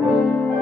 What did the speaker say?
thank you